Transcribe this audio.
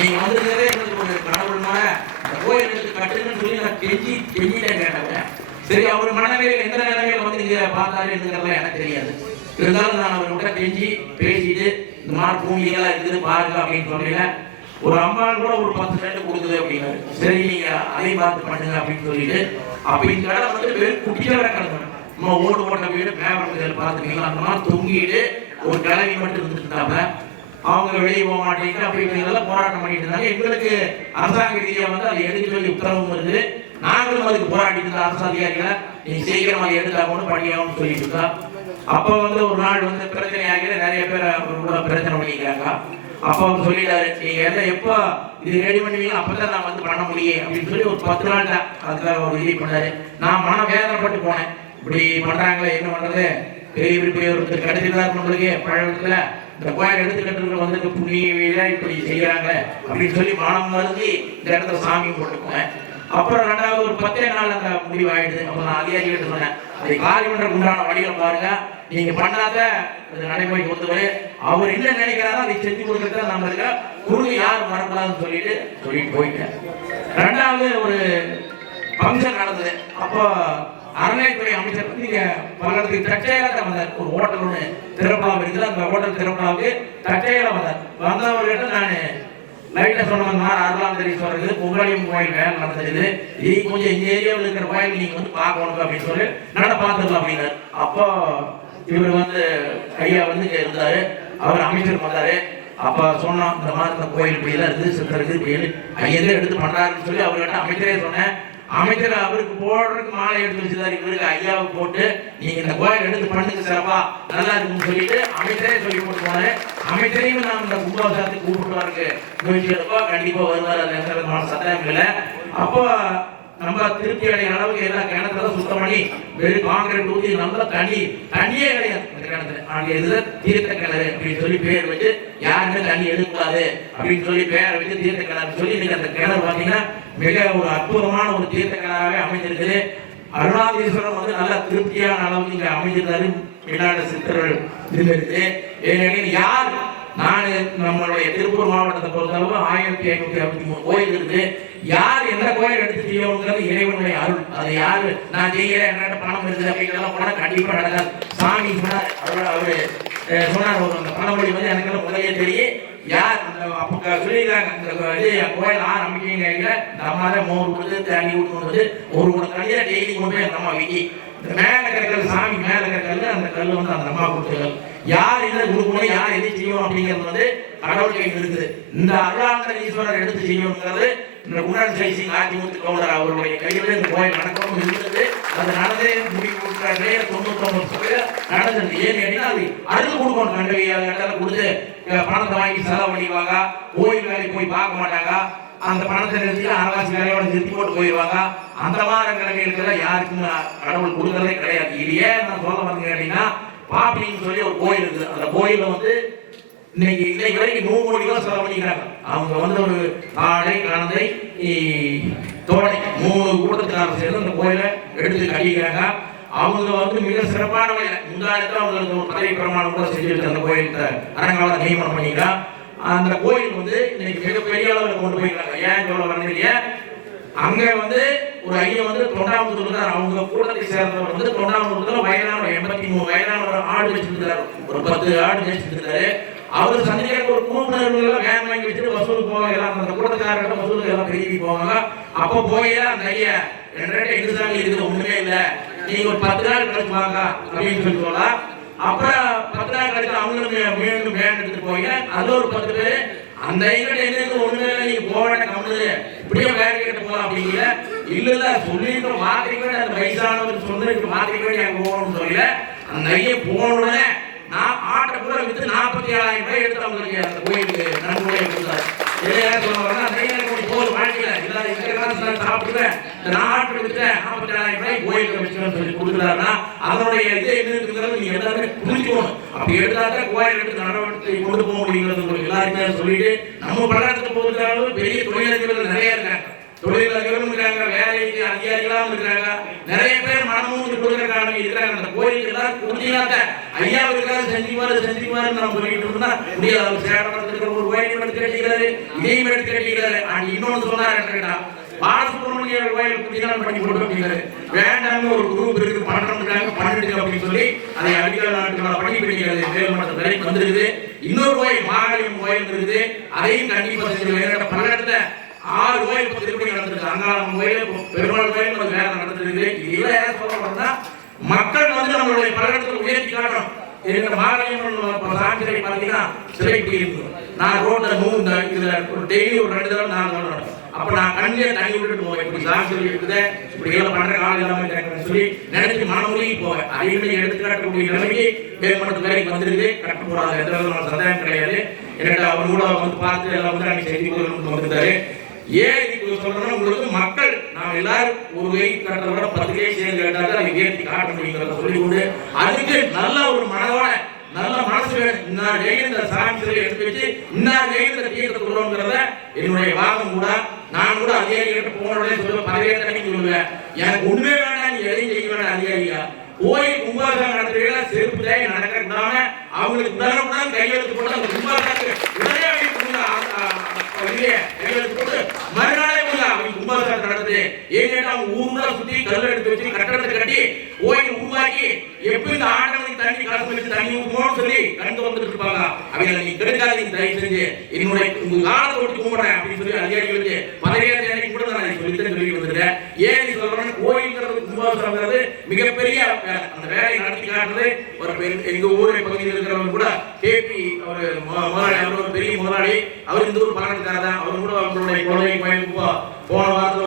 நீங்க வந்திருக்கிறதே எங்களுக்கு ஒரு கடவுள்னால இந்த கோயில் எடுத்து கட்டுங்கன்னு சொல்லி நான் கெஞ்சிட்டேன் கேட்டவங்க. சரி, அவர் மனநிலையில் எந்த நிலைமையில வந்து நீங்க பார்த்தாருங்கிறதெல்லாம் எனக்கு தெரியாது. இருந்தாலும் நான் அவர்கிட்ட கெஞ்சி பேசிட்டு இந்த மாதிரி பூமிகள்லாம் இருக்குது பாருங்க அப்படின்னு சொல்லல. ஒரு அம்மாள் கூட ஒரு 10 சென்ட் கொடுக்குது அப்படின்னாரு. சரி, நீங்க அதையும் பார்த்து பண்ணுங்க அப்படின்னு சொல்லிட்டு, அப்ப இந்த இடம் வந்து வெறும் குட்டியோட கிடக்கணும். நம்ம ஓடு ஓட்ட வீடு பேப்பர் பார்த்துருக்கீங்களா, அந்த மாதிரி தொங்கிட்டு ஒரு கிளவி மட்டும் இருந்துட்டு இருந்தாங்க. அவங்க வெளியே போக மாட்டேங்குது அப்படிங்கிறதெல்லாம் போராட்டம் பண்ணிட்டு இருந்தாங்க. எங்களுக்கு அரசாங்க ரீதியாக வந்து அதை எடுக்க சொல்லி உத்தரவும் இருக்குது. நாங்களும் அதுக்கு போராடிட்டு இருந்த அரசு அதிகாரிகளை நீங்க சீக்கிரம் அதை எடுத்தாங்கன்னு பண்ணியாகணும்னு சொல்லிட்டு இருக்கா. அப்போ வந்து ஒரு நாள் வந்து பிரச்சனை ஆகிற நிறைய பேர் கூட பிரச்சனை பண்ணிக்கிறாங்க. அப்போ அவர் சொல்லிட்டாரு, நீங்க எல்லாம் எப்போ இது ரெடி பண்ணுவீங்க அப்பதான் நான் வந்து பண்ண முடியும் அப்படின்னு சொல்லி ஒரு 10 நாள் தான் அதுக்காக ஒரு இது பண்ணாரு. நான் மன வேதனைப்பட்டு போனேன். இப்படி பண்றாங்களே, என்ன பண்றது, பெரிய ஒருத்தர் கிடைச்சிருந்தாரு நம்மளுக்கு பழத்துல இந்த கோயில் எடுத்துக்கிட்டு வந்து புண்ணிய இப்படி செய்யறாங்க அப்படின்னு சொல்லி மனம் மருந்தி இந்த இடத்துல சாமி போட்டுக்குவேன். அப்புறம் 2வது ஒரு 10 நாள் அந்த முடிவு ஆயிடுது. அப்ப நான் அதிகாரிகிட்ட சொன்னேன், அதை காலி பண்றதுக்கு உண்டான வழிகளை பாருங்க, நீங்க பண்ணாத நடைமுறைக்கு ஒத்துவரு, அவர் என்ன நினைக்கிறாரோ அதை செஞ்சு கொடுக்கறத நம்ம இருக்க குழு யாரும் வரக்கூடாதுன்னு சொல்லிட்டு போயிட்டேன். 2வது ஒரு ஃபங்க்ஷன் நடந்தது. அப்போ அறநிலையத்துறை அமைச்சர் நீங்க பல்லடத்துக்கு தற்செயலாக தான் வந்தார். ஒரு ஹோட்டல் ஒன்று திறப்பலாம் இருக்குது, அந்த ஹோட்டல் திறப்பலாவுக்கு தற்செயலாக வந்தார். வந்தவர்கிட்ட நான் லைட்டா சொன்ன அருளாந்தரீஸ்வரர் பொங்கலியம் கோயில் வேலை நடந்தது, இது கொஞ்சம் இந்த ஏரியாவில் இருக்கிற கோயில் நீங்க வந்து பார்க்கணும் அப்படின்னு சொல்லி நட பார்த்துக்கலாம் அப்படின்னாரு. அப்போ இவர் வந்து ஐயா வந்து இருந்தாரு, அவர் அமைச்சர் வந்தாரு. அப்ப சொன்னோம், இந்த மாதிரி இந்த கோயில் இப்படி எல்லாம் இருக்குது, சித்தர் இருக்குது, இப்படி ஐயா எடுத்து பண்றாருன்னு சொல்லி அவர்கிட்ட அமைச்சரே சொன்னேன். அமைச்சர் அவருக்கு போடுறதுக்கு மாலை எடுத்து வச்சுதாரு, இவருக்கு ஐயாவுக்கு போட்டு நீங்க இந்த கோயில் எடுத்து பண்ணுங்க சிறப்பா நல்லா இருக்குன்னு சொல்லிட்டு அமைச்சரே சொல்லி போட்டு போனாரு. அமைச்சரையும் நான் இந்த கும்பாபிஷேகத்துக்கு கூப்பிட்டு வரக்கு முயற்சி எடுப்போம், கண்டிப்பா வருவார், அது எந்த விதமான சந்தேகம் இல்லை. அப்போ நம்ம திருப்தி அடைகிற அளவுக்கு எல்லா கிணத்துல சுத்தம் பண்ணி வெறும் காங்கிரீட் ஊற்றி நல்லா தண்ணியே கிடையாது இந்த கிணத்துல. அங்கே இதுல தீர்த்த கிணறு அப்படின்னு சொல்லி பேர் வச்சு யாருமே தண்ணி எடுக்கூடாது அப்படின்னு சொல்லி பேரை வச்சு தீர்த்த கிணறு சொல்லி இன்னைக்கு அந்த கிணறு பார்த்தீங்கன்னா மிக ஒரு அற்புதமான ஒரு தீர்த்த கிணறாகவே அமைஞ்சிருக்குது. அருணாதீஸ்வரர் வந்து நல்ல திருப்தியான அளவுக்கு இங்க அமைஞ்சிருந்தாரு. விளையாட சித்தர்கள் இதுல இருக்கு. ஏனெனில் யார் நான் நம்மளுடைய திருப்பூர் மாவட்டத்தை பொறுத்தளவு 1563 கோயில் இருக்கு. யார் எந்த கோயில் எடுத்து செய்யணுங்கிறது இறைவனுடைய அருள். அது யாரு நான் செய்யறேன் என்கிட்ட பணம் இருக்குது அப்படிங்கிறதெல்லாம் போனா கண்டிப்பா நடக்காது. சாமி சொன்னார், அவரு சொன்னார், அந்த பணமொழி வந்து எனக்கு முதலே தெரியும். யார் அந்த அப்ப சொல்லிடுறாங்க, இந்த கோயில் நம்பிக்கைங்க இந்த அம்மாதான் மோர் கொடுத்து தண்ணி ஊற்றுவது ஒரு தண்ணியா டெய்லி கொண்டு போய் அந்த அம்மா விக்கி இந்த மேல கற்கள் சாமி மேல கற்கள் அந்த கல் வந்து அந்த அம்மா கொடுத்துகள். யார் என்ன கொடுக்கணும், யார் எதை செய்யணும் அப்படிங்கிறது வந்து கடவுள் கையில் இருக்குது. இந்த அருளாந்தரீஸ்வரர் எடுத்து செய்யணுங்கிறது இந்த குணன் சைசிங் ஆதிமுத்து கவுண்டர் அவருடைய கையில் இந்த கோயில் நடக்கணும் இருந்தது. அது நடந்தே முடிவு 99% நடந்தது. ஏன்னு கேட்டீங்கன்னா அது அருள் கொடுக்கணும். கண்டவியால கொடுத்து பணத்தை வாங்கி செலவு பண்ணிடுவாங்க, கோயில் வேலைக்கு போய் பார்க்க மாட்டாங்க, அந்த பணத்தை நிறுத்தி அரவாசி வேலையோட நிறுத்தி போட்டு போயிடுவாங்க. அந்த மாதிரி நிலைமைகளுக்கு யாருக்கும் கடவுள் கொடுக்கறதே கிடையாது. இது ஏன் நான் சொல்ல வந்தேன் அப்படின்னா, பாப்பின்னு சொல்லி ஒரு கோயில் இருக்குது. அந்த கோயில வந்து இன்னைக்கு வரைக்கும் 100 கோடி ரூபாய் செலவு பண்ணிக்கிறாங்க. அவங்க வந்து ஒரு காடை கணந்தை தோடை 3 கூட்டத்துக்காரர் சேர்ந்து அந்த கோயிலை எடுத்து கட்டிக்கிறாங்க. அவங்க வந்து மிக சிறப்பான வகையில முந்தாயத்தில் அவங்களுக்கு ஒரு பதவி பிரமாணம் கூட செஞ்சுட்டு அந்த கோயிலுக்கு அரங்காவல நியமனம் பண்ணிக்கிறாங்க. அந்த கோயில் வந்து இன்னைக்கு மிகப்பெரிய அளவில் கொண்டு போயிருக்காங்க. ஏன் சொல்ல வரலையே, அங்க வந்து ஒரு ஐயா வந்து தொண்டாமுத்தூர் அவங்க கூட்டத்தை சேர்ந்தவர் வந்து தொண்டாமுத்தூர்ல வயதான 83 வயதான ஒரு ஆடு வச்சிருந்தாரு, ஒரு 10 ஆடு வச்சிருந்தாரு. அவர் சந்திக்க ஒரு கூட்டுறவுகள் வேன் வாங்கி வச்சுட்டு வசூலுக்கு போவாங்க, எல்லாம் அந்த கூட்டத்தார்கிட்ட வசூலுக்கு எல்லாம் பெருகி போவாங்க. அப்ப போய் அந்த ஐயா என்கிட்ட எதுதான் இருக்குது, ஒண்ணுமே இல்லை, நீங்க ஒரு 10 நாள் கழிச்சு வாங்க அப்படின்னு சொல்லி சொல்லலாம். அப்புறம் 10 நாள் கழிச்சு அவங்களும் மீண்டும் வேன் எடுத்துட்டு போய் அது ஒரு 10 பேரு அந்த ஐக்கிட்ட என்ன ஒண்ணுமே இல்லை, நீங்க போக வேண்டாம் கம்முது இப்படியே வேன் கிட்ட போகலாம் அப்படிங்கிற இல்ல சொல்லிட்டு மாத்திரிக்க அந்த வயசானவர் சொல்லிட்டு மாத்திரிக்க அங்க போகணும்னு சொல்லல. அந்த ஐயா போனோடனே நான் ஆட்டை கூட வித்து 47,000 ரூபாய் எடுத்து அவங்களுக்கு அந்த கோயிலுக்கு நன்கொடையை கொடுத்தாரு. சொல்ல வரேன், அந்த ஐயா போதும் வாழ்க்கையில எல்லாரும் சாப்பிட்டுட்டேன், இந்த நாட்டு வித்து 47,000 ரூபாய் கோயிலுக்கு வச்சுக்கணும்னு சொல்லி கொடுக்குறாருன்னா அதனுடைய இதை என்ன இருக்குங்கிறது நீங்க எல்லாருமே புரிஞ்சுக்கணும். அப்படி எடுத்தாதான் கோயில் எடுத்து நடவடிக்கை கொண்டு போக முடியுங்கிறது உங்களுக்கு எல்லாருமே சொல்லிட்டு நம்ம பழக்கத்துக்கு போகிறதாலும் பெரிய தொழிலதிபர்கள் நிறைய இருக்காங்க. தொழிலாளர்களும் இருக்காங்க, வேலைக்கு அதிகாரிகளாகவும் இருக்காங்க, நிறைய பேர் மனமும் கொடுக்கறதுக்கான இருக்கிறாங்க. அந்த கோயிலுக்கு எல்லாரும் புரிஞ்சுக்காத ஐயா இருக்காரு செஞ்சுக்குவாரு நம்ம சொல்லிட்டு இருந்தா முடியாது. சேடத்தில் இருக்கிற ஒரு கோயில் எடுத்து கட்டிக்கிறாரு, இதையும் எடுத்து கட்டிக்கிறாரு. இன்னொன்னு சொன்னார் என்னடா, பாலசுப்ரமணிய கோயில் புதினால் பண்ணி கொடுக்க அப்படிங்கிறாரு. வேண்டாம்னு ஒரு குரூப் இருக்கு, பண்றாங்க பண்ணிட்டு அப்படின்னு சொல்லி அதை அடிக்கல் நாட்டுகளை பண்ணி பிடிக்கிறது. மேல்மட்ட வரைக்கும் வந்துருக்குது. இன்னொரு கோயில் மாகாளியம் கோயில் இருக்குது, அதையும் கண்டிப்பா செஞ்சு பல்லடத்துல 6 கோயில் திருப்பணி நடந்திருக்கு. அங்காளம் கோயில், பெருமாள் கோயில் வேலை நடந்திருக்கு. இது எல்லாம் சொல்ல மக்கள் வந்து நம்மளுடைய பல்லடத்துல உயர்த்தி காட்டணும். இருக்கிற மாகாளியம் சாமி பார்த்தீங்கன்னா சிலை இருக்கு. நான் ரோட்ல இதுல டெய்லி ஒரு 2 தடவை 4 தடவை நடக்கும். அப்ப நான் கண்ணிலே தண்ணி விட்டுட்டு போவேன். இப்படி சாமி இருக்குது, இப்படி எல்லாம் பண்ற காலம் எல்லாமே சொல்லி நினைச்சு மனமொழிக்கு போவேன். அதையுமே எடுத்துக்காட்டக்கூடிய நிலைமைக்கு மேல்மட்டத்து வேலைக்கு வந்துருக்கு. கட்ட போடாத எந்த விதமான சந்தேகம் கிடையாது. என்னடா அவர் கூட வந்து பார்த்து எல்லாம் வந்து அன்னைக்கு செய்தி வந்திருந்தாரு. ஏன் இது சொல்றோம்னா, உங்களுக்கு மக்கள் நாம் எல்லாரும் ஒரு கை கட்டுறத விட 10 கை சேர்ந்து கேட்டாலும் அதை உயர்த்தி காட்ட முடியுங்கிறத சொல்லிக்கொண்டு, அதுக்கு நல்ல ஒரு மனதோட நல்ல மனசு வேணும். இன்னார் இந்த சாமி சிலையை எடுத்து வச்சு இன்னார் இந்த தீர்த்தத்தை கொள்ளுங்கிறத என்னுடைய வாதம் கூட. நான் கூட அதிகாரிகிட்ட போனோடனே சொல்லுவேன், பதவியேற்ற சொல்லுவேன், எனக்கு உண்மை வேண்டாம், நீ எதையும் செய்ய வேண்டாம் அதிகாரியா. கோயில் கும்பாபிஷேகம் நடத்துறீங்களா, செருப்பு தேவை நடக்க விடாம அவங்களுக்கு உடனுக்குடன் கையெழுத்து போட்டு அந்த கும்பாபிஷேகத்துக்கு உடனே கையெழுத்து போட்டு மறுநாளே அவங்க கும்பாபிஷேகம் நடத்துது. ஏன்னா அவங்க ஊர்ல சுத்தி கல் எடுத்து வச்சு கட்டடத்தை கட்டி கோயில் உருவாக்கி எப்படி இந்த ஆண்டவனுக்கு தண்ணி கலந்து வச்சு தண்ணி ஊற்றணும்னு சொல்லி கண்டு வந்துட்டு இருப்பாங்க. அவங்க நீ கெடுக்காதீங்க, தயவு செஞ்சு என்னுடைய உங்க காலத்தை விட்டு கும்பிடுறேன் அப்படின்னு சொல்லி அதிகாரிகளுக்கு பதவியேற்ற கூட நான் சொல்லி வந்துட்டேன். ஏன் நீ சொல்றேன், கோயில்ங்கிறது கும்பாபிஷேகங்கிறது மிகப்பெரிய அந்த வேலையை நடத்தி காட்டுறது. ஒரு எங்க ஊரை பகுதியில் இருக்கிறவங்க கூட கேபி ஒரு முதலாளி, அவர் ஒரு பெரிய முதலாளி, அவர் இந்த ஊர் பலனத்துக்காரதான். அவர் கூட அவங்களுடைய குழந்தை கோயிலுக்கு போன வாரத்தில்